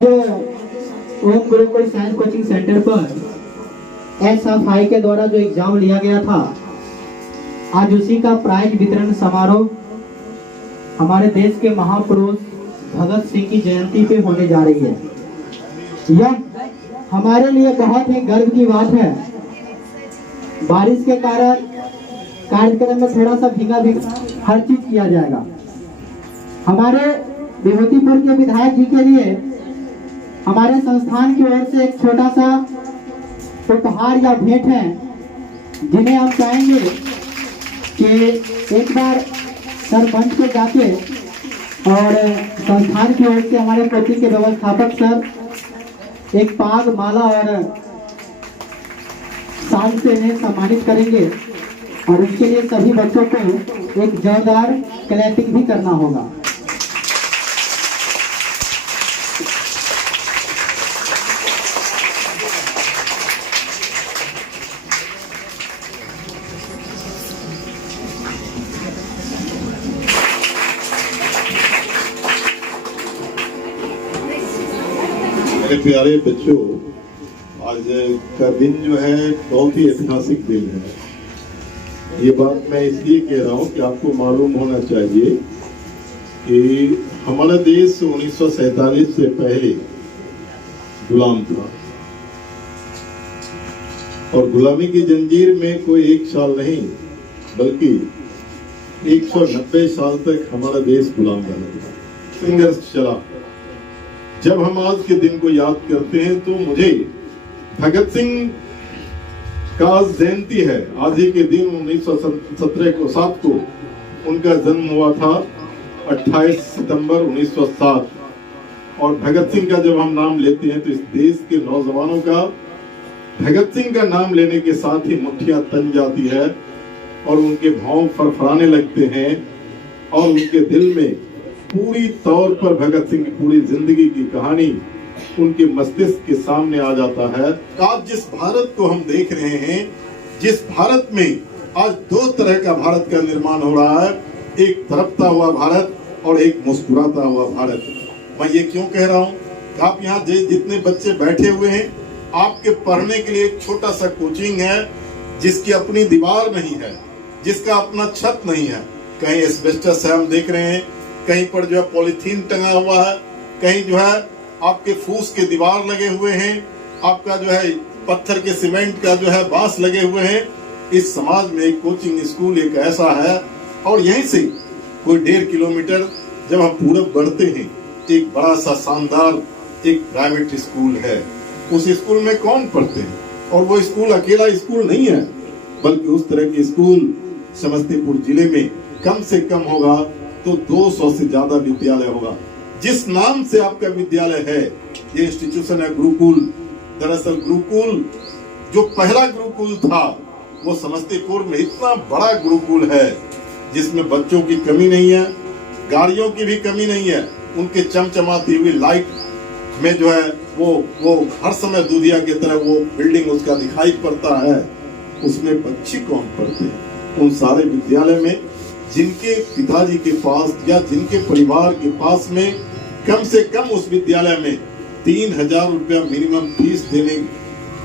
जो ओम Gurukul science coaching centre पर SFI के द्वारा जो एग्जाम लिया गया था, आज उसी का प्राइज वितरण समारोह हमारे देश के महापुरुष भगत सिंह की जयंती पे होने जा रही है। यह हमारे लिए बहुत ही गर्व की बात है। बारिश के कारण कार्यक्रम में थोड़ा सा भीगा हर चीज किया जाएगा। हमारे विभूतिपुर के विधायक जी के लिए हमारे संस्थान की ओर से एक छोटा सा उपहार या भेंट है, जिन्हें हम चाहेंगे कि एक बार सर मंच पे जाके और संस्थान की ओर से हमारे कोचिंग के व्यवस्थापक सर एक पाग, माला और शाल से इन्हें सम्मानित करेंगे और उसके लिए सभी बच्चों को एक जोरदार क्लैपिंग भी करना होगा। मेरे प्यारे बच्चों, आज का दिन जो है बहुत ही ऐतिहासिक दिन है। ये बात मैं इसलिए कह रहा हूँ कि आपको मालूम होना चाहिए कि हमारा देश 1947 से पहले गुलाम था और गुलामी की जंजीर में कोई एक साल नहीं बल्कि 190 साल तक हमारा देश गुलाम रहा था, संघर्ष चला। जब हम आज के दिन को याद करते हैं तो मुझे भगत सिंह का जयंती है। आज ही के दिन 1917 को 7 को उनका जन्म हुआ था, 28 सितंबर 1907। और भगत सिंह का जब हम नाम लेते हैं तो इस देश के नौजवानों का भगत सिंह का नाम लेने के साथ ही मुठ्ठियां तन जाती है और उनके भाव फरफराने लगते हैं और उनके दिल में पूरी तौर पर भगत सिंह की पूरी जिंदगी की कहानी उनके मस्तिष्क के सामने आ जाता है। आज जिस भारत को हम देख रहे हैं, जिस भारत में आज दो तरह का भारत का निर्माण हो रहा है, एक तड़पता हुआ भारत और एक मुस्कुराता हुआ भारत। मैं ये क्यों कह रहा हूँ, आप यहाँ जितने बच्चे बैठे हुए हैं, आपके पढ़ने के लिए एक छोटा सा कोचिंग है जिसकी अपनी दीवार नहीं है, जिसका अपना छत नहीं है। कहीं एस्बेस्टस से हम देख रहे हैं, कहीं पर जो है पॉलीथीन टंगा हुआ है, कहीं जो है आपके फूस के दीवार लगे हुए हैं, आपका जो है पत्थर के सीमेंट का जो है बांस लगे हुए हैं। इस समाज में एक कोचिंग स्कूल एक ऐसा है और यहीं से कोई 1.5 किलोमीटर जब हम पूरब बढ़ते हैं, एक बड़ा सा शानदार एक प्राइवेट स्कूल है। उस स्कूल में कौन पढ़ते हैं और वो स्कूल अकेला स्कूल नहीं है, बल्कि उस तरह के स्कूल समस्तीपुर जिले में कम से कम होगा तो 200 से ज्यादा विद्यालय होगा। जिस नाम से आपका विद्यालय है, ये इंस्टीट्यूशन है गुरुकुल। दरअसल गुरुकुल जो पहला गुरुकुल था वो समस्तीपुर में इतना बड़ा गुरुकुल है जिसमें बच्चों की कमी नहीं है, गाड़ियों की भी कमी नहीं है। उनके चमचमाती हुई लाइट में जो है वो हर समय दूधिया की तरह वो बिल्डिंग उसका दिखाई पड़ता है। उसमें बच्चे कौन पढ़ते हैं? उन सारे विद्यालय में जिनके पिताजी के पास या जिनके परिवार के पास में कम से कम उस विद्यालय में 3000 रुपया मिनिमम फीस देने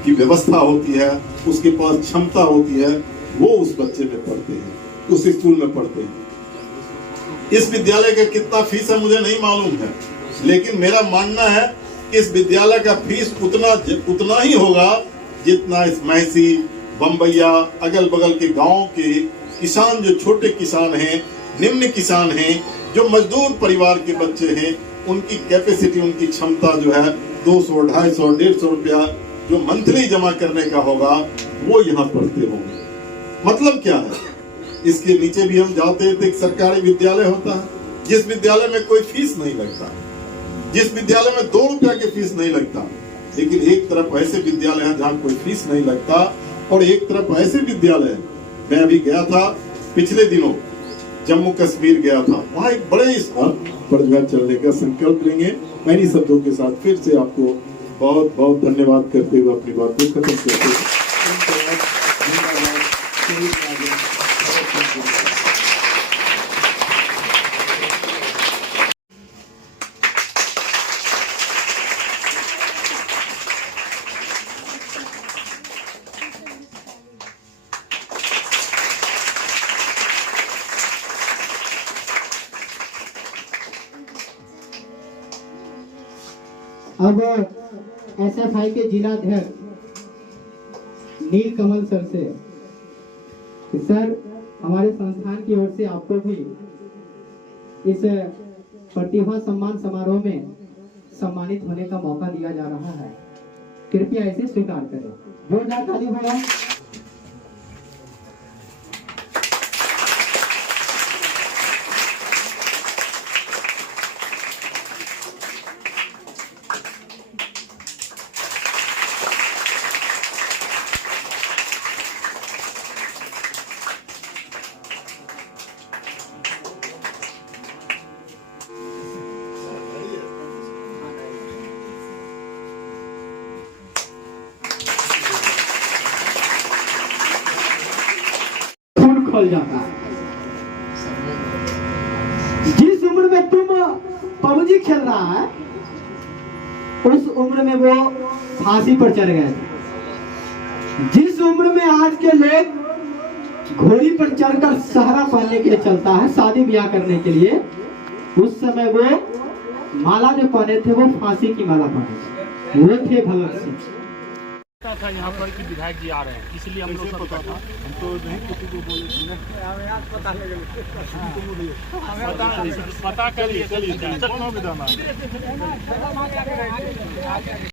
की व्यवस्था होती है, उसके पास क्षमता होती है, वो उस बच्चे में पढ़ते हैं, उस स्कूल में पढ़ते हैं। इस विद्यालय का कितना फीस है मुझे नहीं मालूम है, लेकिन मेरा मानना है कि इस विद्यालय का फीस उतना ही होगा जितना इस महसी, बम्बैया, अगल बगल के गाँव के किसान, जो छोटे किसान हैं, निम्न किसान हैं, जो मजदूर परिवार के बच्चे हैं, उनकी कैपेसिटी, उनकी क्षमता जो है 200, 250, 150 रुपया जो मंथली जमा करने का होगा वो यहाँ पढ़ते होंगे। मतलब क्या है, इसके नीचे भी हम जाते हैं तो एक सरकारी विद्यालय होता है जिस विद्यालय में कोई फीस नहीं लगता, जिस विद्यालय में 2 रुपया की फीस नहीं लगता। लेकिन एक तरफ ऐसे विद्यालय है जहाँ कोई फीस नहीं लगता और एक तरफ ऐसे विद्यालय है। मैं अभी गया था पिछले दिनों, जम्मू कश्मीर गया था, वहाँ एक बड़े स्तर पर जो है चलने का संकल्प लेंगे। मैं इन्हीं शब्दों के साथ फिर से आपको बहुत बहुत धन्यवाद करते हुए अपनी बात को खत्म करते हैं। अब SFI के जिलाध्यक्ष नील कमल सर से, सर हमारे संस्थान की ओर से आपको भी इस प्रतिभा सम्मान समारोह में सम्मानित होने का मौका दिया जा रहा है, कृपया इसे स्वीकार करें। जोरदार ताली होगा। खोल जाता है। जिस उम्र में तुम पबजी खेल रहा है उस उम्र में वो फांसी पर चढ़ गए। जिस उम्र में आज के लोग घोड़ी पर चढ़कर सहरा पहनने के लिए चलता है शादी ब्याह करने के लिए, उस समय वो माला जो पहने थे वो फांसी की माला पहने, वो थे भगत सिंह। था यहाँ पर कि विधायक जी आ रहे हैं, इसलिए हम लोग पता था, हम तो नहीं किसी को बोले पता करिए चलिए